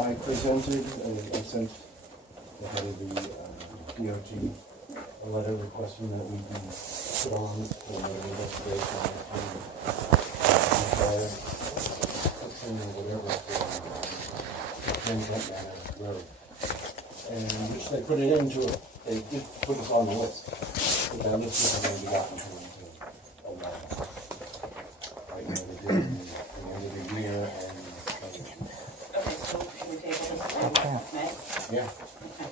I presented, and I sent the head of the DOT a letter requesting that we be put on for an investigation or whatever for road. And which they put it into it. They did put us on the list. But that list isn't going to be gotten to until a while. Right now, they did it in the end of the year and. Okay, so should we table this to May? Yeah. Okay.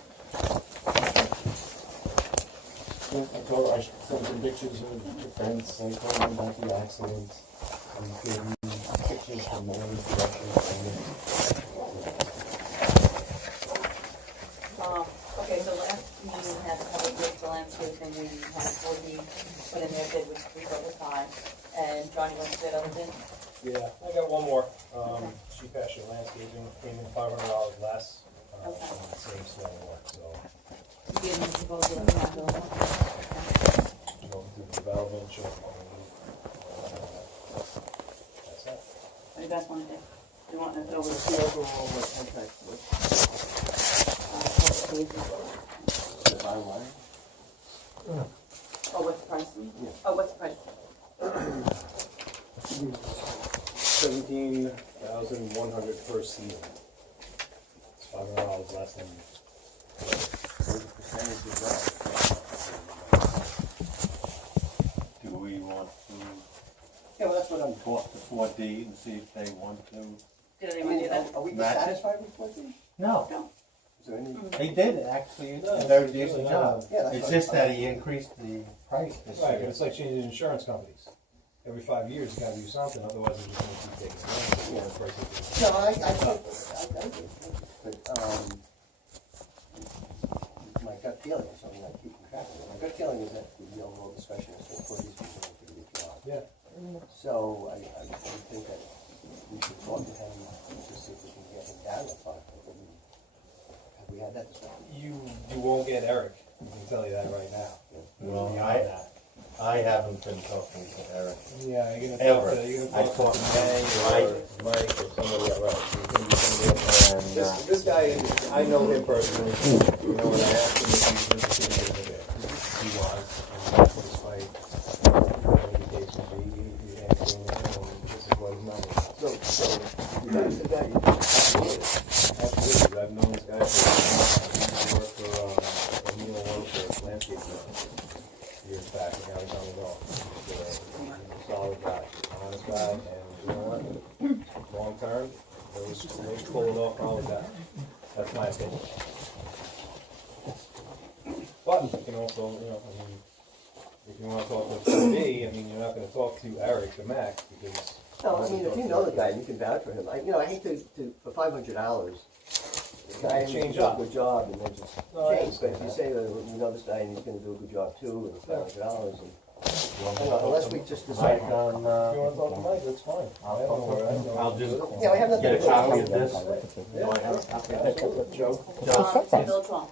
I told her I sent some pictures of the fence, I told them about the accidents, and gave them pictures from the other direction. Okay, so last meeting we had a public works for landscaping, we had 40 put in their bid with 3 over 5, and Johnny went to bid other bid. Yeah, I got one more. She pasture landscaping, came in $500 less, Okay. on the same small work, so. You gave them a proposal of $5. Okay. Going through the development, showing what we need. That's it. What do you guys want to do? Do you want to go over the Overall, what contract was the byline? Oh, what's the price? Yeah. Oh, what's the price? 17,100 per season. It's $500 less than. What percentage is that? Do we want to Yeah, well, that's what I'm. talk to 4D and see if they want to? Do they want to do that? Are we Match it? dissatisfied with what they? No, Is there any? they did actually a No, very it's decent really job. not. Yeah, that's It's what just I'm- that he increased the price this Right, but year. it's like changing insurance companies. Every 5 years, you gotta do something, otherwise they're just gonna keep taking it. Yeah. The price is- No, I think, but, my gut feeling is something I keep track of. My gut feeling is that the overall discussion is that Cody's been doing a pretty good job. Yeah. So I think that we should talk to him to see if we can get him down to 5. Have we had that discussion? You won't get Eric, I can tell you that right now. Well, Beyond that. I haven't been talking to Eric Yeah, you're gonna ever. talk to, you're I gonna talked talk to to May Mike or somebody else. It's gonna be somebody else. And, This guy, I know him personally, you know, when I asked him if he was interested in it, he was, and that's what his fight, whatever the case would be, he answered him, and this is what his number. So, you guys, Absolutely, I've known this guy for, he worked for, O'Neill worked for landscape years back, and now he's on his own. He's a solid guy, honest guy, and you know what, long term, those pulling off all of that. That's my opinion. But you can also, you know, I mean, if you wanna talk to me, I mean, you're not gonna talk to Eric, the Mac, because. no, I mean, if you know the guy, you can vouch for him. I hate to for $500, the guy Change does a up. good job and then just No, I change. But if you understand say that you know this guy and he's gonna do a good job too, and it's $500, and, I'll unless we just decide. Mike on, If you wanna talk to Mike, that's fine. I have no worries. I'll just Yeah, we have nothing. get a copy of this. Joe? Bill Trump.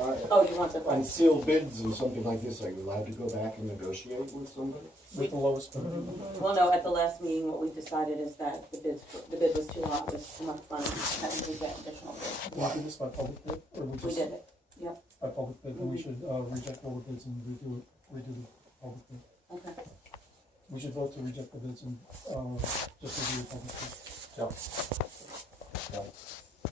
Oh, you want the On price? sealed bids and something like this, are you allowed to go back and negotiate with somebody? With the lowest bidder. Well, no, at the last meeting, what we decided is that the bid was too hot, was too much money, and we get additional bid. We did this by public bid, or we We just, did it, yep, by public bid, then we should, reject all the bids and redo the public bid. okay. We should vote to reject the bids and, just redo the public bid.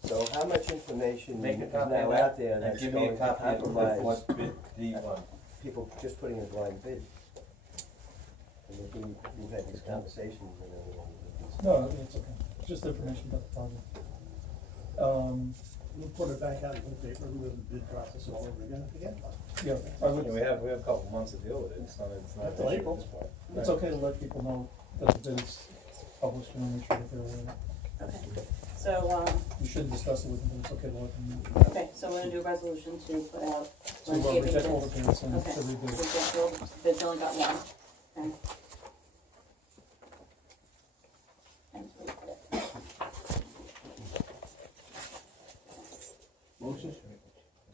So how much information Make a is copy now of that, out there and that's give me going a to copy of compromise what bid the one. people just putting a blind bid? And if we've had these conversations and everything. No, it's okay, just information about the project. We'll put it back out in the paper, we'll have the bid process all over again. Yeah, I would, We have a couple months to deal with it, it's not an Until issue April. at this point. it's okay to let people know that the bid is published and make sure that they're aware. Okay, so, You shouldn't discuss it with them, but it's okay to let them know. okay, so we're gonna do a resolution to put out So landscaping reject all the bids. bids and Okay, to rebid. reject all, bids only got one, okay. And we put it. Motion?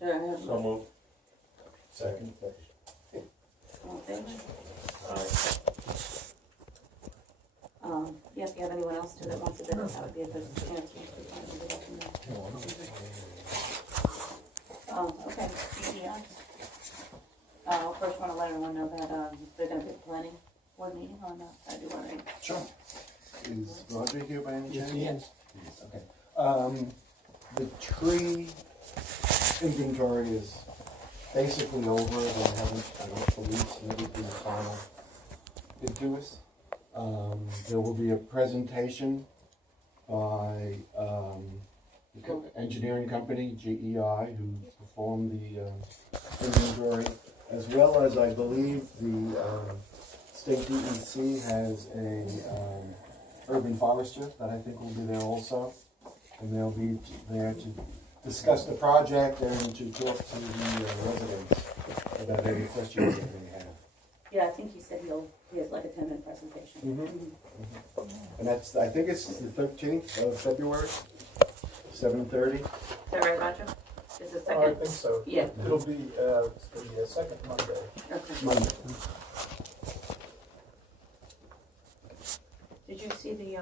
Do I have- So moved. Second. all in favor? Aye. Yeah, if you have anyone else too that wants to bid, that would be a good chance for us to find somebody else in there. on that, I do want to. Sure. Is Roger here by any Yes, chance? he is. Yes, okay. The tree inventory is basically over. They haven't, I don't believe, submitted the final bid to us. There will be a presentation by, the engineering company, GEI, who performed the, inventory, as well as I believe the, state DEC has a, urban forester that I think will be there also. And they'll be there to discuss the project and to talk to the residents about any questions that they have. Yeah, I think he said he has like a 10-minute presentation. And that's, I think it's the 13th of February, 7:30. Is that right, Roger? Is it Oh, I second? think so. Yeah. It'll be, the second Monday. Okay. Monday. Did you see the,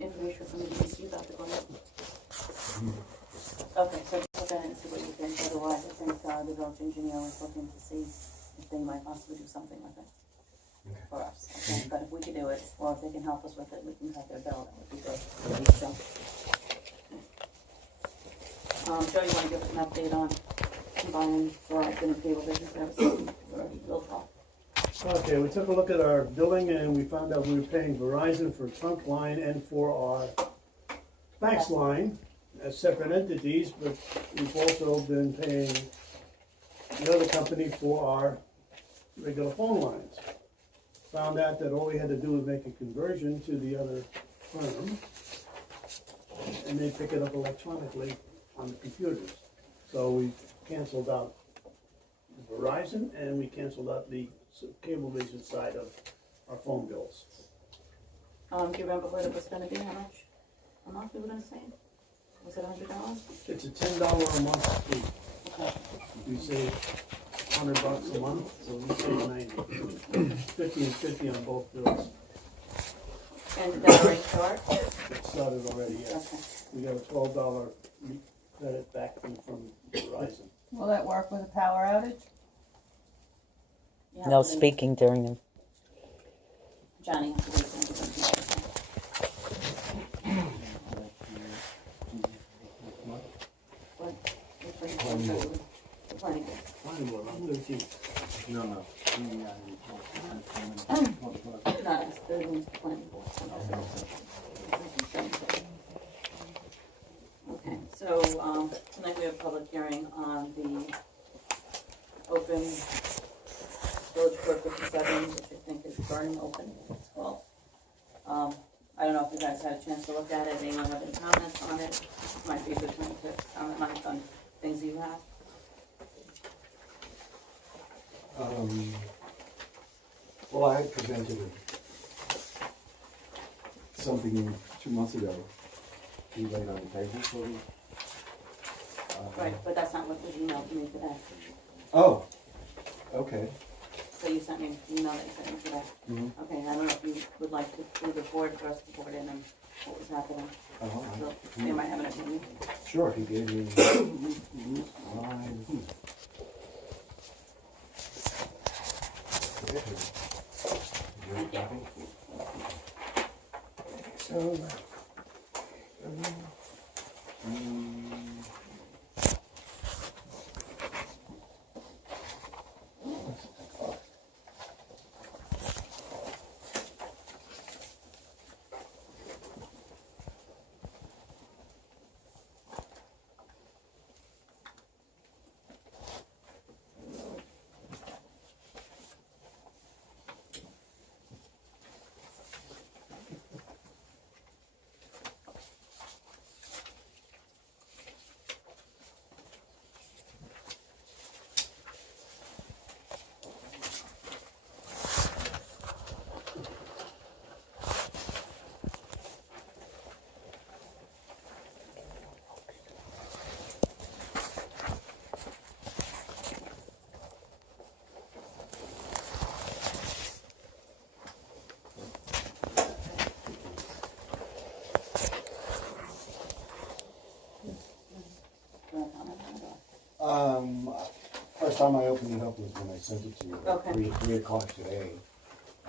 information from the DEC about the grant? Okay, so look at it and see what you think, otherwise I think, the village engineer was looking to see if they might possibly do something with it. Okay. For us, okay, but if we could do it, or if they can help us with it, we can cut their bill, that would be good. So. Joe, you wanna give us an update on combining Verizon and cable business services for bill call? Okay, we took a look at our billing and we found out we were paying Verizon for trunk line and for our fax line as separate entities, but we've also been paying the other company for our regular phone lines. Found out that all we had to do was make a conversion to the other firm, and they pick it up electronically on the computers. So we canceled out Verizon and we canceled out the Cablevision side of our phone bills. Do you remember what it was gonna be, how much a month we were gonna save? Was it $100? It's a $10 a month fee. Okay. We save $100 a month, so we save 90. 50 and 50 on both bills. And did that already start? It started already, yes. Okay. We got a $12 credit back from Verizon. Will that work with a power outage? Yeah, No but then speaking during them. Johnny, has to wait for him to go to What? Which one? The planning board. Fine, well, I'm 13. No, no. No, it's the one's the planning board. Okay, so, tonight we have a public hearing on the open Village Code 57, which I think is burning open, it's called. I don't know if you guys had a chance to look at it, anyone have any comments on it? Might be a good time to comment on things you have. Well, I had presented something 2 months ago, too late on the table for me. Right, but that's not what was emailed to me today. Oh, okay. So you sent me an email that you sent me today. Mhm. Okay, I don't know if you would like to do the board, address the board in and what was happening. So they might have an opinion. Sure, he gave me So, First time I opened it up was when I sent it to you at Okay. 3 o'clock today.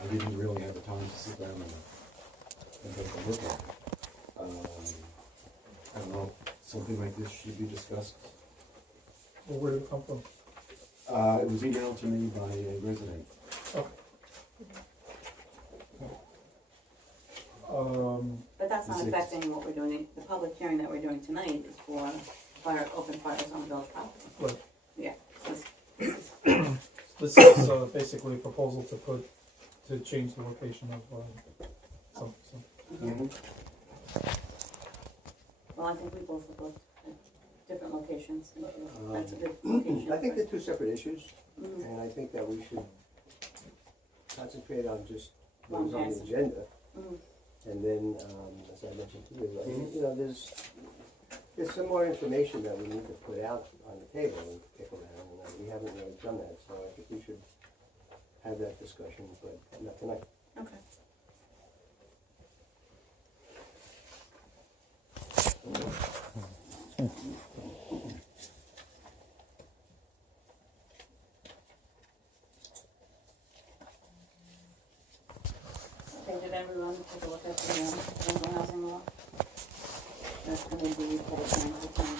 I didn't really have the time to sit down and take a look at it. I don't know, something like this should be discussed. Well, where did it come from? It was emailed to me by a resident. But that's not Six. affecting what we're doing, the public hearing that we're doing tonight is for open fires on village property. Right. Yeah, so This is basically a proposal to change the location of some. Mhm. well, I think we both have looked at different locations, and that's a good location. I think they're two separate issues, Mhm. and I think that we should concentrate on just what is on the Yes. agenda. Mhm. And then, as I mentioned to you, I think, you know, there's some more information that we need to put out on the table and kick around, and we haven't really done that, so I think we should have that discussion, but not tonight. Okay. Okay, did everyone take a look at the rental housing law? That's gonna be public hearing for tonight.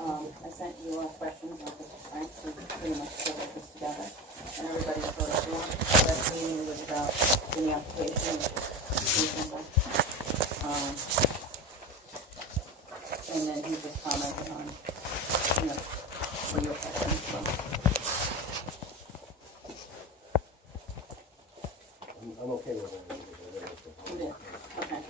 I sent you all questions, I'll just, Frank, to pretty much put this together, and everybody voted for it. That meeting was about the application, reasonable. And then he just commented on, you know, for your questions, so. I'm okay with that. You did, okay.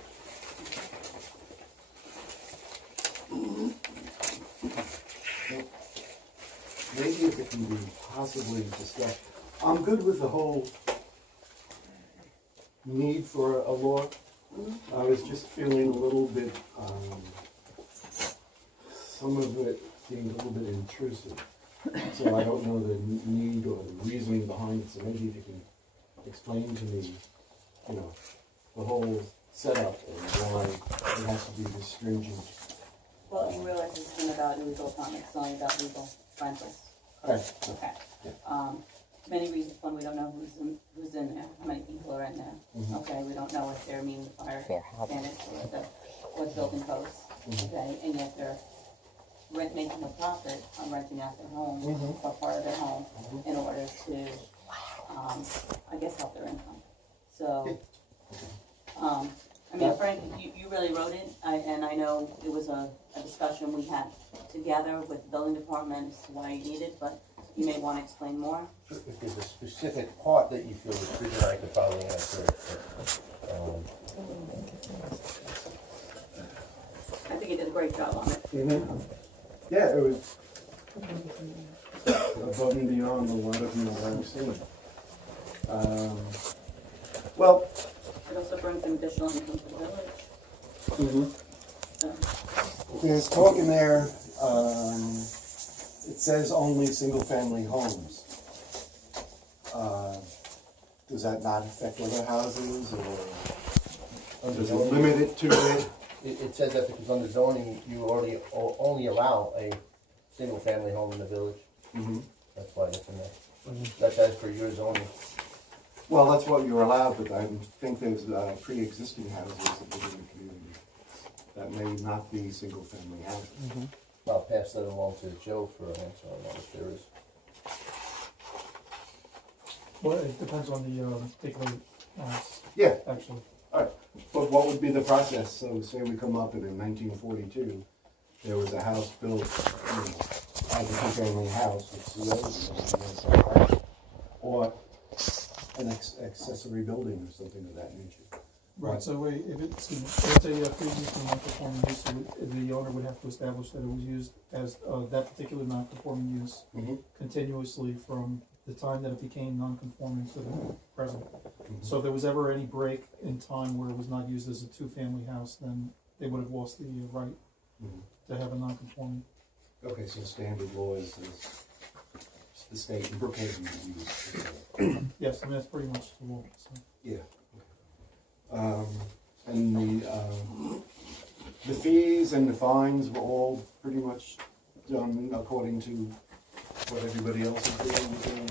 Maybe if it can be possibly discussed, I'm good with the whole need for a law. I was just feeling a little bit, some of it seemed a little bit intrusive. So I don't know the need or the reasoning behind it, so maybe if you can explain to me, you know, the whole setup and why it has to be this stringent. Well, you realize this isn't about illegal apartments, it's only about legal rentals. Right. Okay. Yeah. Many reasons, one, we don't know who's in there, how many people are in there. Mhm. Okay, we don't know if they're meeting the fire standards or the building codes. Okay, and yet they're making a profit on renting out their home or part of their home in order to, I guess, help their income. So, I mean, Frank, you really wrote it, and I know it was a discussion we had together with the building department as to why you need it, but you may want to explain more. If there's a specific part that you feel is triggered, I could probably answer it. I think you did a great job on it. Yeah, it was above and beyond a lot of, you know, what I was saying. Well, It also brings in additional income to the village. So, there's talk in there, it says only single-family homes. Does that not affect other houses, or does it limit it to it? It says that because under zoning, you only allow a single-family home in the village. That's why that's in there. That's for your zoning. Well, that's what you're allowed, but I think there's pre-existing houses within the community that may not be single-family houses. I'll pass that along to Joe for an answer on that if there is. Well, it depends on the particular house, Yeah, actually. but what would be the process? So say we come up and in 1942, there was a house built, you know, as a two-family house with COs, or an accessory building or something of that nature. Right, so if it's a pre-existing non-conforming use, the owner would have to establish that it was used as that particular non-conforming use continuously from the time that it became non-conforming to the present. So if there was ever any break in time where it was not used as a two-family house, then they would have lost the right to have a non-conforming. Okay, so standard law is the state in Brookhaven would use. Yes, I mean, that's pretty much the law, so. Yeah. And the fees and the fines were all pretty much done according to what everybody else is doing within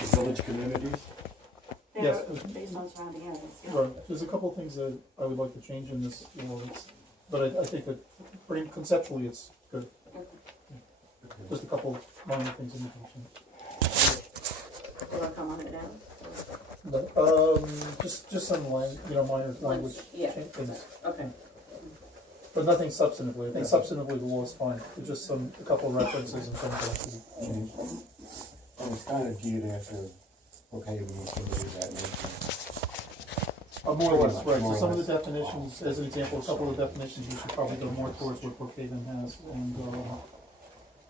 the village communities? Yes. based on surrounding areas. Yeah. Right, there's a couple of things that I would like to change in this law, but I think that pretty conceptually it's good. Just a couple of minor things in the change. Do I come on it now? But, just some minor language Yeah. things, Okay. but nothing substantively. I think substantively the law is fine, there's just a couple of references and things that should be changed. And it's kind of geared after, okay, we need somebody of that nature. More or less, right, More so or some of the less. definitions, as an example, a couple of definitions, we should probably go more towards what Brookhaven has, and,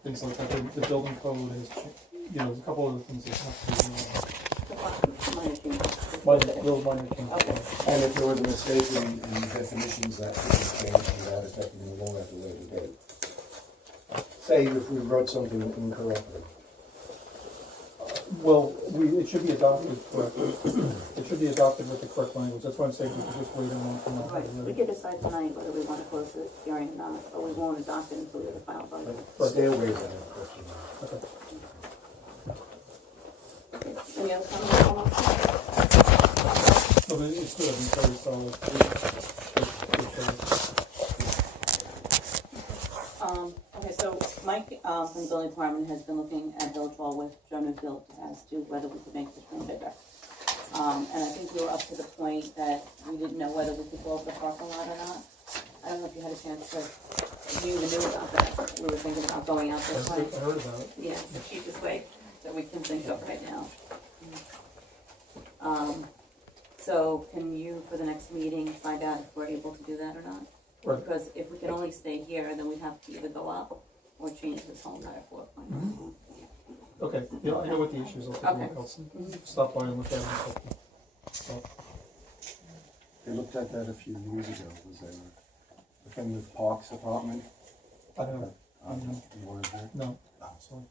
things like that, the building code is, there's a couple of other things that have to be, little minor changes. Okay. And if there was a mistake in definitions, that could be changed to that effect, and we won't have to wait a day. Say if we wrote something incorrectly. Well, it should be adopted correctly, it should be adopted with the correct language, that's why I'm saying we could just wait on come out. Right, we could decide tonight whether we want to close the hearing or not, but we won't adopt it until we have the final vote. Stay away from that question. Okay. Any other comments on that? No, but it's good, it's very solid. Okay, so Mike, from the building department has been looking at Village Hall with Joe Newfield as to whether we could make the room bigger. And I think we were up to the point that we didn't know whether we could go over the parking lot or not. I don't know if you had a chance to, you even knew about that, we were thinking about going out this way. I heard about it. Yeah, it's the cheapest way that we can think of right now. So can you, for the next meeting, find out if we're able to do that or not? Right. Because if we can only stay here, then we'd have to either go up or change this whole entire floor plan. Okay, yeah, I know what the issue is, I'll take a Okay. look, I'll stop by and look at it. So, They looked at that a few years ago, was there the thing with Park's apartment? I don't know, You weren't there? no, sorry.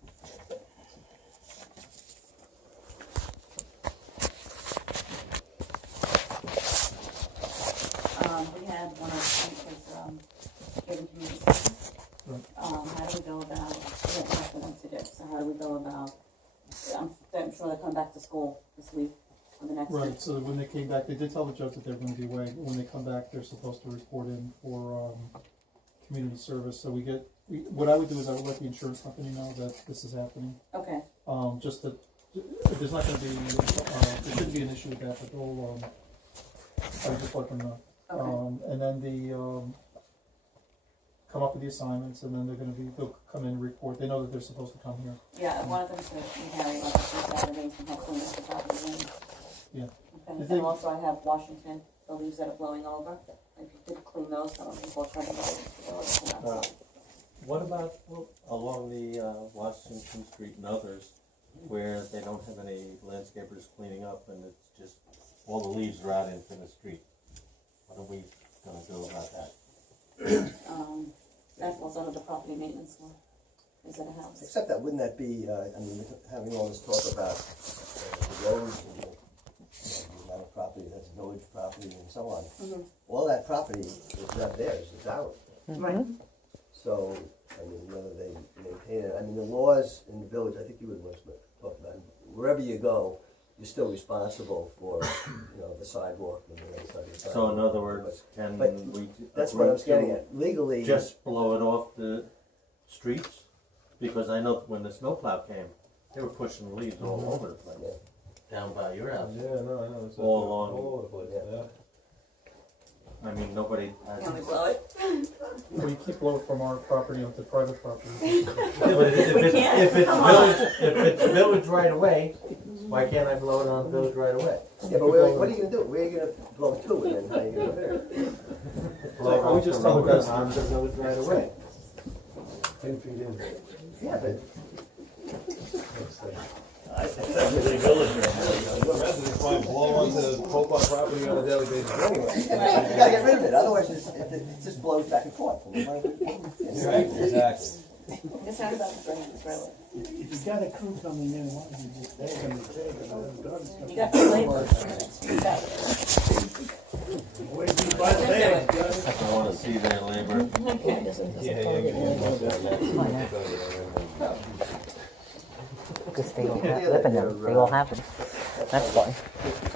We had one of the things was, given community service. Right. How do we go about, we don't have to once a day, so how do we go about, I'm sure they come back to school this week, or the next week. Right, so when they came back, they did tell the judge that they're gonna be away, when they come back, they're supposed to report in for, community service, so what I would do is I would let the insurance company know that this is happening, Okay, just that, there's not gonna be, there shouldn't be an issue with that, but they'll, I would just let them know. okay, And then come up with the assignments, and then they'll come in and report, they know that they're supposed to come here. yeah, one of them said we carry like a few Saturdays and hopefully that's the property wins. Yeah. Okay, The and thing- also I have Washington, the leaves that are blowing over, if you could clean those, some people are trying to go. What about along the Washington Street and others where they don't have any landscapers cleaning up and it's just, all the leaves are out into the street? What are we gonna do about that? That falls under the property maintenance law, is it a house? Except that, wouldn't that be, having all this talk about the roads and the amount of property that's village property and so on. Mhm. All that property is not theirs, it's ours. Right. So, whether they maintain it, the laws in the village, I think you would talk about, wherever you go, you're still responsible for, the sidewalk and the other side of the sidewalk. So in other words, can But we? That's what I was getting at, legally. Just blow it off the streets? Because I know when the snowplow came, they were pushing leaves all over the place, Yeah. down by your house. Yeah, no, I know, it's All along. all over the place, Yeah. yeah. I mean, nobody has. Can we blow it? We keep blowing from our property onto private property. But if it's village right away, why can't I blow it on village right away? Yeah, but what are you gonna do? Where are you gonna blow it to, and then how are you gonna do it? Blow it We off just the tell the road guys- on the village right away. 10 feet in. Yeah, but. Your residents might blow onto Poquott property on a daily basis anyway. You gotta get rid of it, otherwise it just blows back and forth. Exactly. It sounds about the drainage, really. If you got a crew coming in, why don't you just stay and take it, garbage You can. got the labor. You got it. Wait till you buy the bag, I wanna see their labor. Okay. Because they all live in them, they all have them. That's why.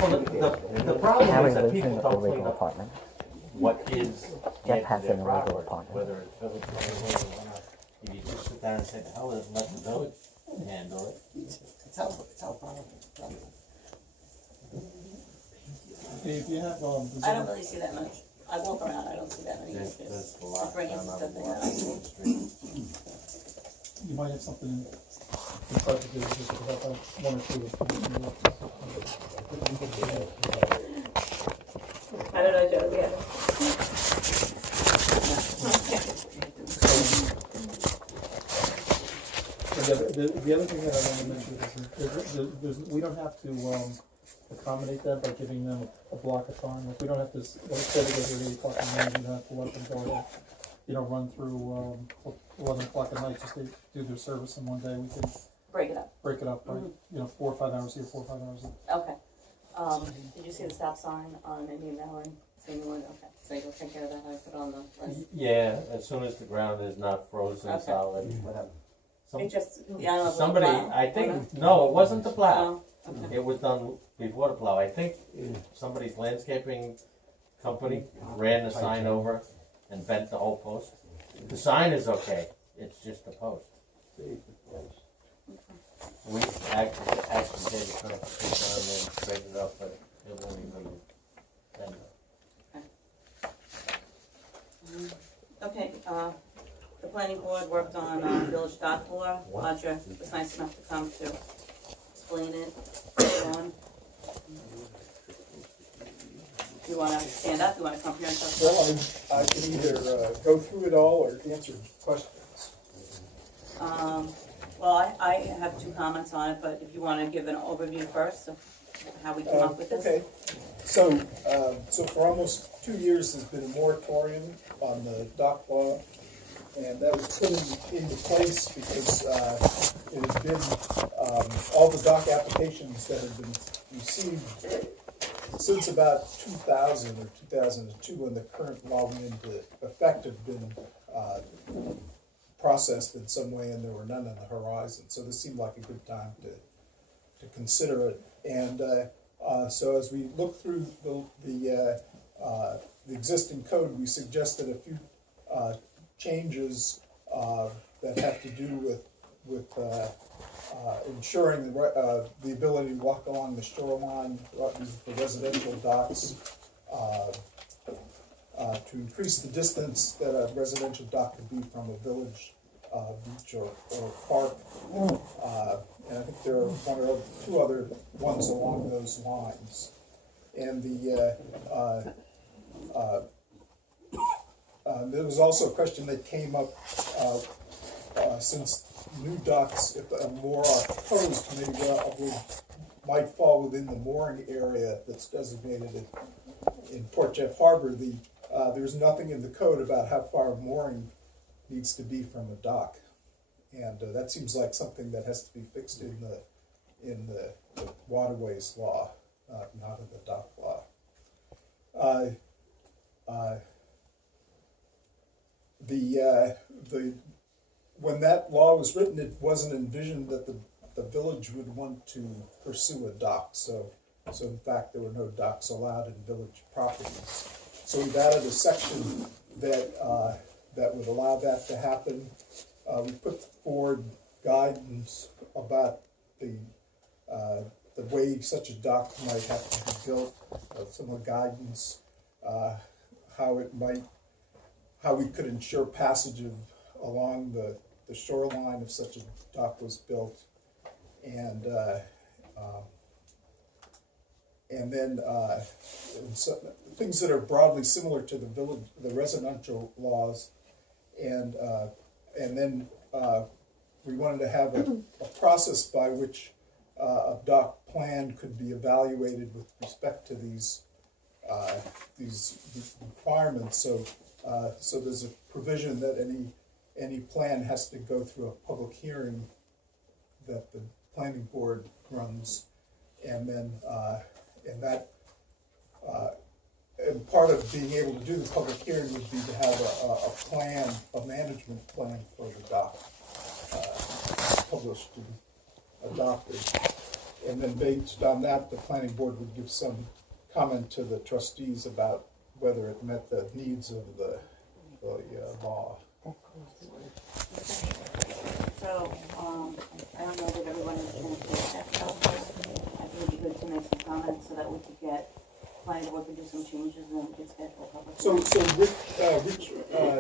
The problem is that Harry lives in people the don't clean illegal up apartment. what is Jeff has their an illegal property, apartment. whether it's village right away or not. If you just sit there and say, the hell, let the village handle it. It's our problem. If you have, I don't really see that much. I walk around, I don't see that many There's issues. a lot Bring in down on something Washington Street. you might have something inside the business, just about that, one or two. I don't know, Joe, yeah. The other thing that I want to mention is we don't have to accommodate that by giving them a block of time. Like we don't have to, like say they go here at 8 o'clock in the morning, we don't have to let them go ahead, run through 11 o'clock at night just to do their service in one day. We can Break it up. break it up by 4 or 5 hours here, 4 or 5 hours there. Okay. Did you see the stop sign on Indian Valley? So you would, okay, so you'll take care of that, I put on the list. Yeah, as soon as the ground is not frozen Okay. solid. It just, yeah, I don't know. if it was Somebody, plow. I think, no, it wasn't the plow. Oh, okay. It was done before the plow. I think somebody's landscaping company ran the sign over and bent the whole post. The sign is okay, it's just the post. We actually did a couple of things on there and straightened it up, but it won't even bend it. Okay, the planning board worked on village dock law. Roger was nice enough to come to explain it. Go on. You wanna stand up, you wanna come here and talk? Well, I can either go through it all or answer questions. Well, I have 2 comments on it, but if you wanna give an overview first of how we came up with this. Okay, so for almost 2 years, there's been a moratorium on the dock law, and that was put into place because it had been, all the dock applications that had been received since about 2000 or 2002, when the current law went into effect, have been processed in some way, and there were none on the horizon. So this seemed like a good time to consider it. And so as we look through the existing code, we suggested a few changes that have to do with ensuring the ability to walk along the shoreline for residential docks, to increase the distance that a residential dock could be from a village, beach, or park. And I think there are 1 or 2 other ones along those lines. And there was also a question that came up since new docks, if more are proposed, maybe might fall within the mooring area that's designated in Port Jeff Harbor. There's nothing in the code about how far mooring needs to be from a dock, and that seems like something that has to be fixed in the waterways law, not in the dock law. When that law was written, it wasn't envisioned that the village would want to pursue a dock. So in fact, there were no docks allowed in village properties. So we've added a section that would allow that to happen. We put forward guidance about the way such a dock might have to be built, some of the guidance, how we could ensure passage along the shoreline if such a dock was built, and then things that are broadly similar to the residential laws, and then we wanted to have a process by which a dock plan could be evaluated with respect to these requirements. So there's a provision that any plan has to go through a public hearing that the planning board runs, and then and part of being able to do the public hearing would be to have a management plan for the dock published and adopted. And then based on that, the planning board would give some comment to the trustees about whether it met the needs of the law. So, I don't know that everyone has a chance to check out this. I think it'd be good to make some comments so that we could get, planning board could do some changes and then we could schedule a public. So Rich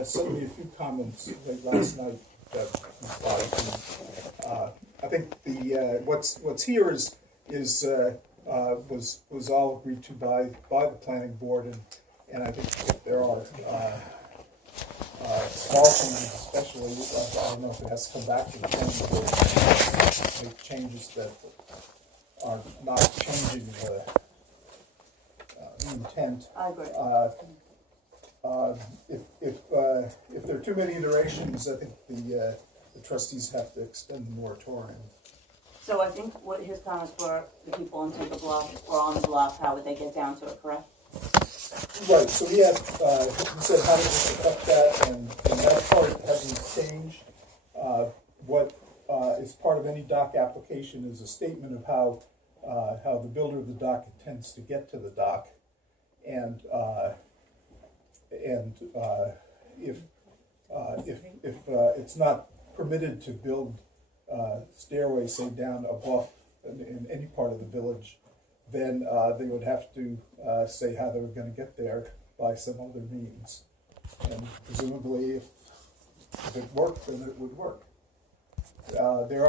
sent me a few comments late last night that he thought, I think what's here was all agreed to by the planning board, and I think if there are small changes, especially, I don't know if it has to come back to the planning board, make changes that are not changing the intent. I agree. If there are too many iterations, I think the trustees have to extend the moratorium. So I think what his comments were, the people into the block or on the block, how would they get down to it, correct? Right, so he had, he said how does this affect that, and that part hasn't changed. What is part of any dock application is a statement of how the builder of the dock intends to get to the dock. And if it's not permitted to build stairways, say, down above in any part of the village, then they would have to say how they were going to get there by some other means. And presumably, if it worked, then it would work. There